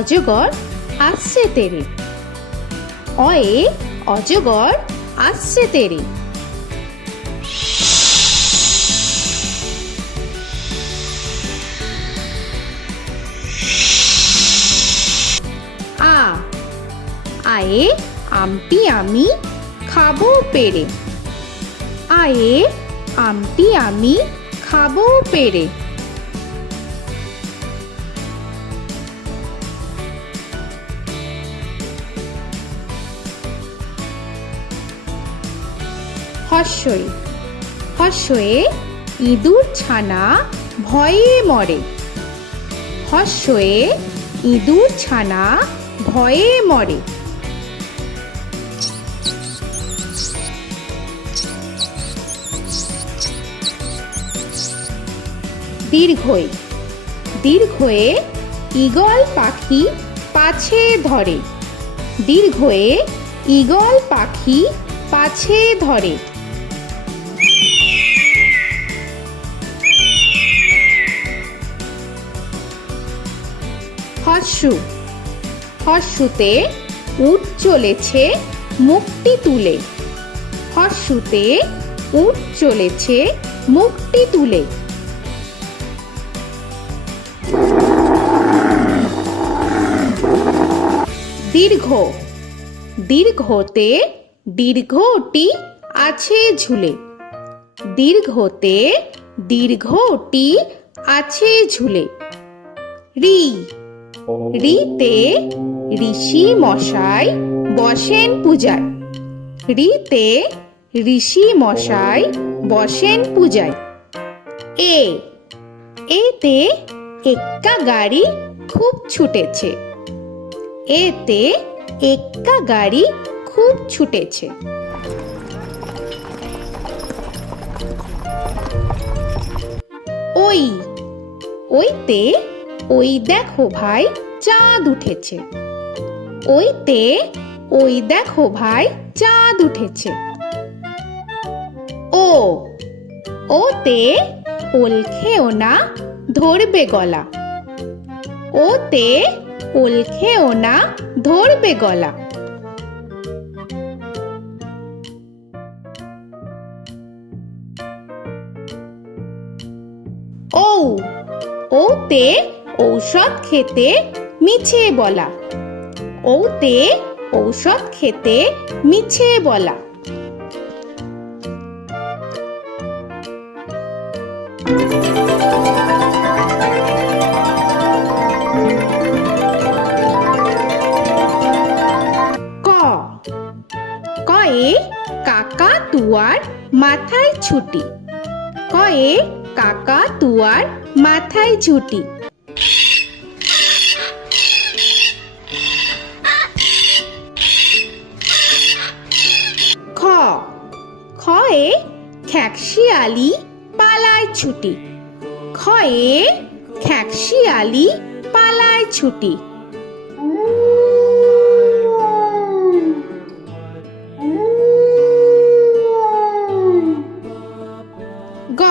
অজগর আসছে তেরে। অয়ে অজগর আসছে তেরে। আ আয়ে আমটি আমি খাবো পেরে। আয়ে আমটি আমি খাবো পেরে। হর্ষই হর্ষয়ে ইঁদুর ছানা ভয়ে মরে। হর্ষয়ে ইঁদুর ছানা ভয়ে মরে। দীর্ঘই দীর্ঘয়ে ঈগল পাখি পাছে ধরে। দীর্ঘয়ে ঈগল পাখি পাছে ধরে। হর্ষু হর্ষুতে উট চলেছে মুখটি তুলে। হর্ষুতে উট চলেছে মুখটি তুলে। দীর্ঘ দীর্ঘতে দীর্ঘটি আছে ঝুলে। দীর্ঘতে দীর্ঘটি আছে ঝুলে। রি রিতে ঋষি মশাই বসেন পূজায়। রিতে ঋষি মশাই বসেন পূজায়। এ এতে এক্কা গাড়ি খুব ছুটেছে। এতে এক্কা গাড়ি খুব ছুটেছে। ওই ওইতে ওই দেখো ভাই চাঁদ উঠেছে। ওইতে ওই দেখো ভাই চাঁদ উঠেছে। ও ওতে ওল খেও না ধরবে গলা। ওতে ওল খেও না ধরবে গলা। ঔ ওতে ঔষধ খেতে মিছে বলা। ওতে ঔষধ খেতে মিছে বলা। ক কয়ে কাকাতুয়ার মাথায় ছুটি। কয়ে কাকাতুয়ার মাথায় ছুটি। খ খয়ে খ্যাকশিয়ালি পালায় ছুটি। খয়ে খ্যাকশিয়ালি পালায় ছুটি। গ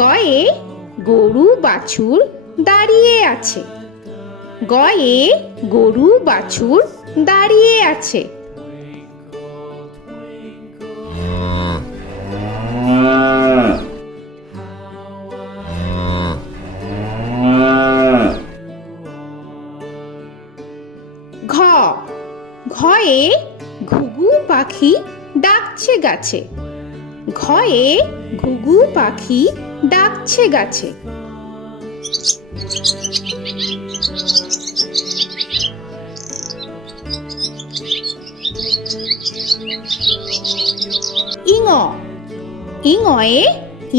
গয়ে গরু বাছুর দাঁড়িয়ে আছে। গয়ে গরু বাছুর দাঁড়িয়ে আছে। ঘ ঘয়ে ঘুঘু পাখি ডাকছে গাছে। ঘয়ে ঘুঘু পাখি ডাকছে গাছে। ইঙ ইঙয়ে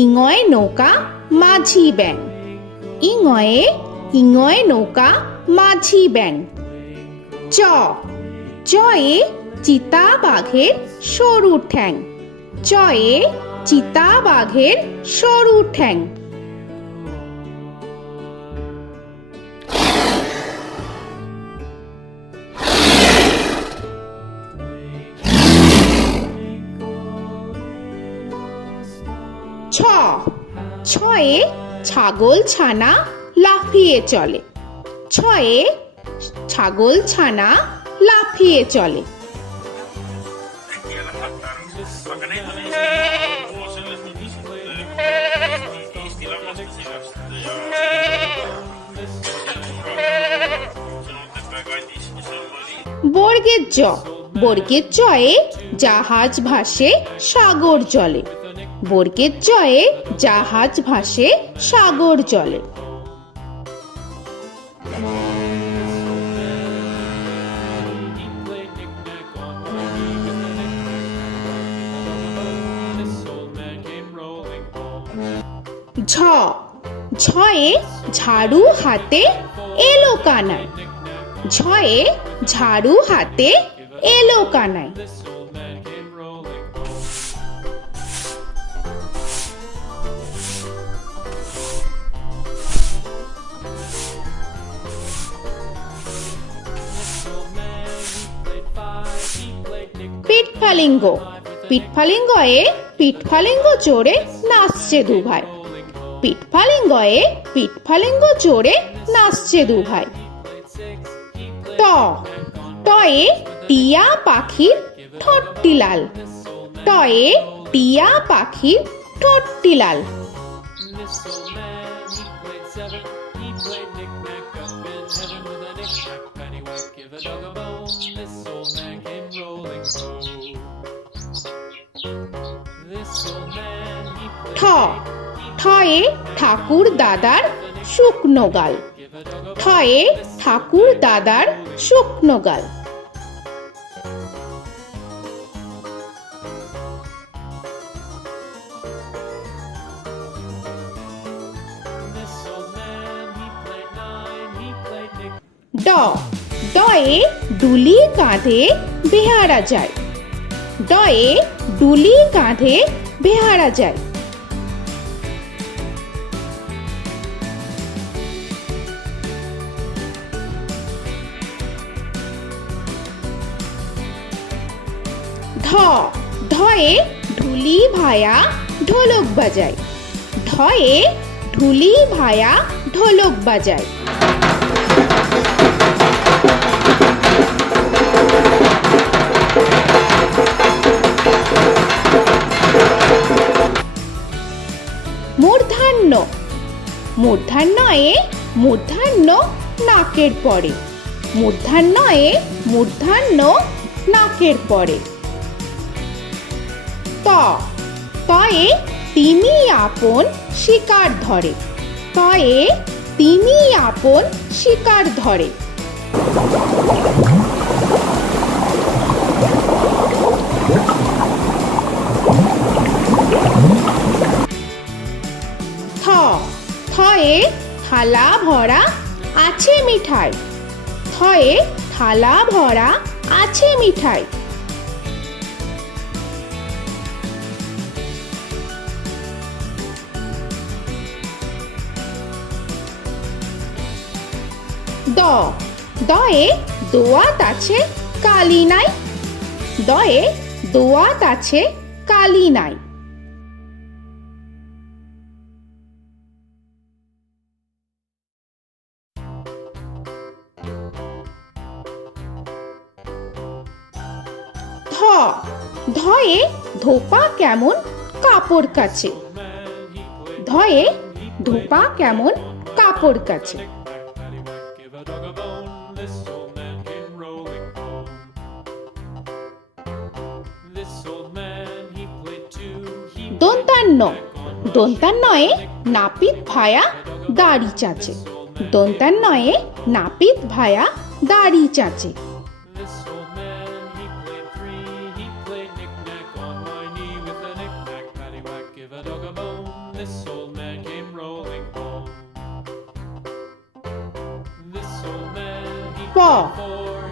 ইঙয়ে নৌকা মাঝি ব্যাং। ইঙয়ে ইঙয়ে নৌকা মাঝি ব্যাং। চ চয়ে চিতা বাঘের সরু ঠ্যাং। চয়ে চিতা বাঘের সরু ঠ্যাং। ছ ছয়ে ছাগল ছানা লাফিয়ে চলে। ছয়ে ছাগল ছানা লাফিয়ে চলে। বর্গের জ, বর্গের জয়ে জাহাজ ভাসে সাগর জলে। বর্গের জয়ে জাহাজ ভাসে সাগর জলে। ঝ, ঝয়ে ঝাড়ু হাতে এলো কানাই। ঝয়ে ঝাড়ু হাতে এলো কানাই। পিঠফালিঙ্গ, পিঠফালিঙ্গয়ে পিঠফালিঙ্গ চড়ে নাচছে দু ভাই। পিঠফালিঙ্গয়ে পিঠফালিঙ্গ চড়ে নাচছে দু ভাই। ট, টয়ে টিয়া পাখির ঠোঁটটি লাল। টয়ে টিয়া পাখির ঠোঁটটি লাল। ঠ, ঠয়ে ঠাকুর দাদার শুকনো গাল। ঠয়ে ঠাকুর দাদার শুকনো গাল। ড, ডয়ে ডুলি কাঁধে বেহারা যায়। ডয়ে ডুলি কাঁধে বেহারা যায়। ধ, ধয়ে ঢুলি ভায়া ঢোলক বাজায়। ধয়ে ঢুলি ভায়া ঢোলক বাজায়। মূর্ধন্য, মূর্ধন্যয়ে মূর্ধন্য নাকের পরে। মূর্ধন্যয়ে মূর্ধন্য নাকের পরে। ত, তয়ে তিনি আপন শিকার ধরে। তয়ে তিনি আপন শিকার ধরে। থ, থয়ে থালা ভরা আছে মিঠাই। থয়ে থালা ভরা আছে মিঠাই। দ, দয়ে দোয়াত আছে কালি নাই। দয়ে দোয়াত আছে কালি নাই। ধ, ধয়ে ধোপা কেমন কাপড় কাচে। ধয়ে ধোপা কেমন কাপড় কাচে। দন্তান্ন, দন্তান্নয়ে নাপিত ভায়া দাড়ি চাচে। দন্তান্নয়ে নাপিত ভায়া দাড়ি চাচে। প,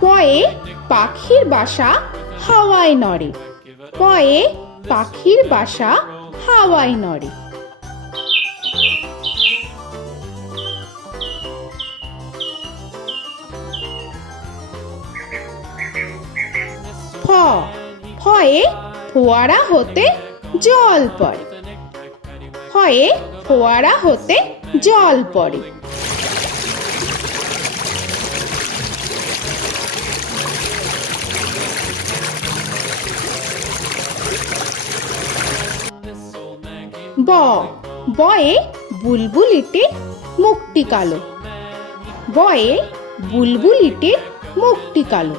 পয়ে পাখির বাসা হাওয়ায় নড়ে। পয়ে পাখির বাসা হাওয়ায় নড়ে। ফ, ফয়ে ফোয়ারা হতে জল পড়ে। ফয়ে ফোয়ারা হতে জল পড়ে। ব বয়ে বুলবুলিটির মুখটি কালো। বয়ে বুলবুলিটির মুখটি কালো।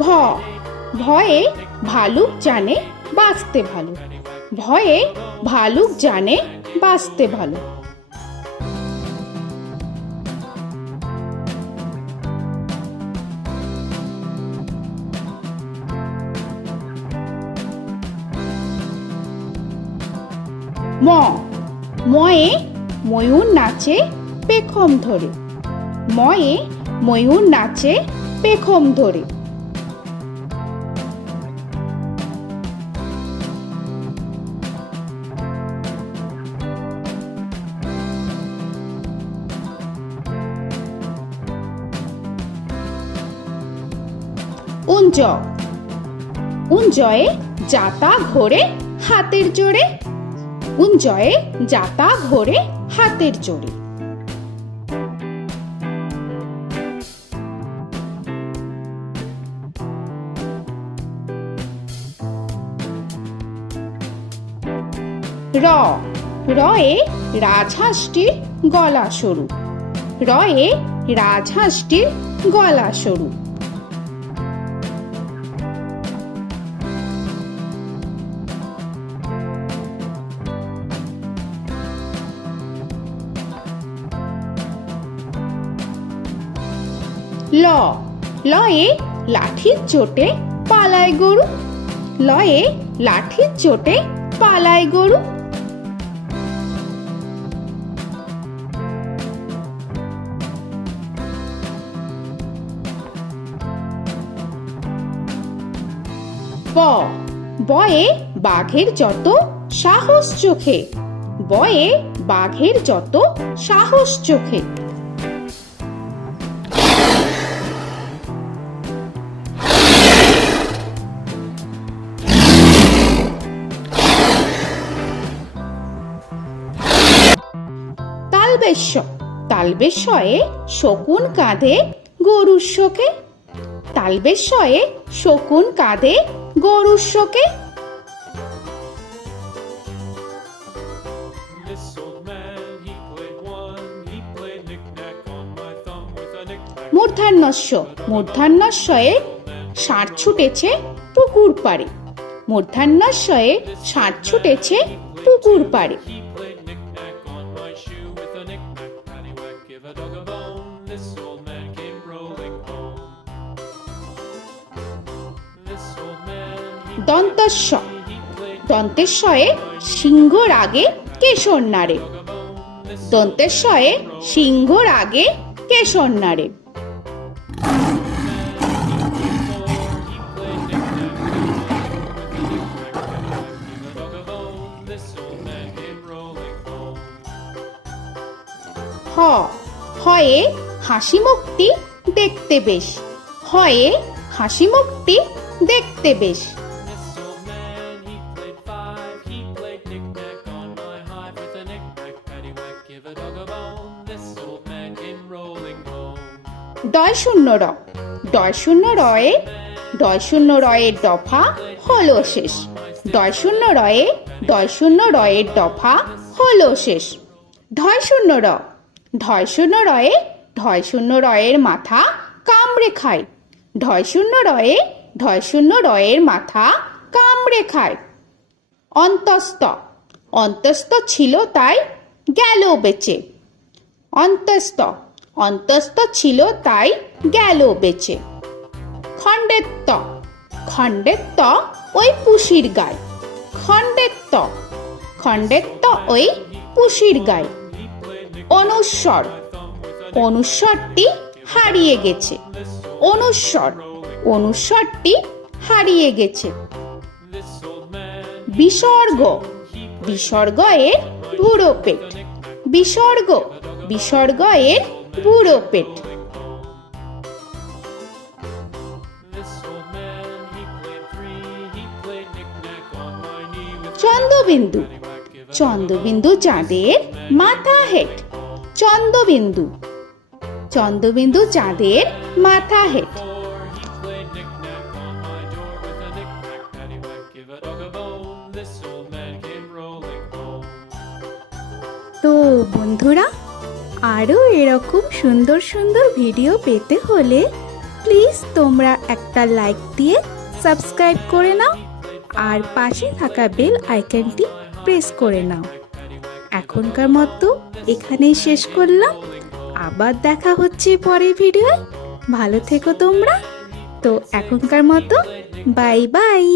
ভ ভয়ে ভালুক জানে বাঁচতে ভালো। ভয়ে ভালুক জানে বাঁচতে ভালো। ম ময়ে ময়ূর নাচে পেখম ধরে। ময়ে ময়ূর নাচে পেখম ধরে। উঞ্জ উঞ্জয়ে যাতা ঘোরে হাতের জোরে। উঞ্জয়ে যাতা ঘোরে হাতের জোরে। র রয়ে রাজহাঁসটির গলা সরু। রয়ে রাজহাঁসটির গলা সরু। ল লয়ে লাঠির চোটে পালায় গরু। লয়ে লাঠির চোটে পালায় গরু। ব বয়ে বাঘের যত সাহস চোখে। বয়ে বাঘের যত সাহস চোখে। তালবেশ্য তালবেশ্যয়ে শকুন কাঁধে গরুর শোকে। তালবেশ্যয়ে শকুন কাঁধে গরুর শোকে। মূর্ধন্যস্য মূর্ধন্যস্বয়ে ষাঁড় ছুটেছে পুকুর পাড়ে। মূর্ধন্যস্বয়ে ষাঁড় ছুটেছে পুকুর পাড়ে। দন্তস্ব দন্তেশ্বয়ে সিংহর আগে কেশর নাড়ে। দন্তেশ্বয়ে সিংহর আগে কেশর নাড়ে। হ হয়ে হাসি মুখটি দেখতে বেশ। হয়ে হাসি মুখটি দেখতে বেশ। ডয় শূন্য র ডয় শূন্য রয়ে ডয় শূন্য রয়ের দফা হলো শেষ। ডয় শূন্য রয়ে ডয় শূন্য রয়ের দফা হলো শেষ। ঢয় শূন্য র ঢয় শূন্য রয়ে ঢয় শূন্য রয়ের মাথা কামড়ে খায়। ঢয় শূন্য রয়ে ঢয় শূন্য রয়ের মাথা কামড়ে খায়। অন্তস্থ অন্তস্থ ছিল তাই গেল বেঁচে। অন্তস্থ অন্তস্থ ছিল তাই গেল বেঁচে। খণ্ডেত্ব খণ্ডেত্ব ওই পুষির গায়। খণ্ডেত্ব খণ্ডেত্ব ওই পুষির গায়। অনুস্বর অনুস্বরটি হারিয়ে গেছে। অনুস্বর অনুস্বরটি হারিয়ে গেছে। বিসর্গ বিসর্গ এর বুড়ো পেট। বিসর্গ বিসর্গ এর বুড়ো পেট। চন্দ্রবিন্দু চন্দ্রবিন্দু চাঁদের মাথা হেট। চন্দ্রবিন্দু চন্দ্রবিন্দু চাঁদের মাথা হেড। তো বন্ধুরা, আরও এরকম সুন্দর সুন্দর ভিডিও পেতে হলে প্লিজ তোমরা একটা লাইক দিয়ে সাবস্ক্রাইব করে নাও আর পাশে থাকা বেল আইকনটি প্রেস করে নাও। এখনকার মতো এখানেই শেষ করলাম, আবার দেখা হচ্ছে পরের ভিডিওয়। ভালো থেকো তোমরা। তো এখনকার মতো বাই বাই।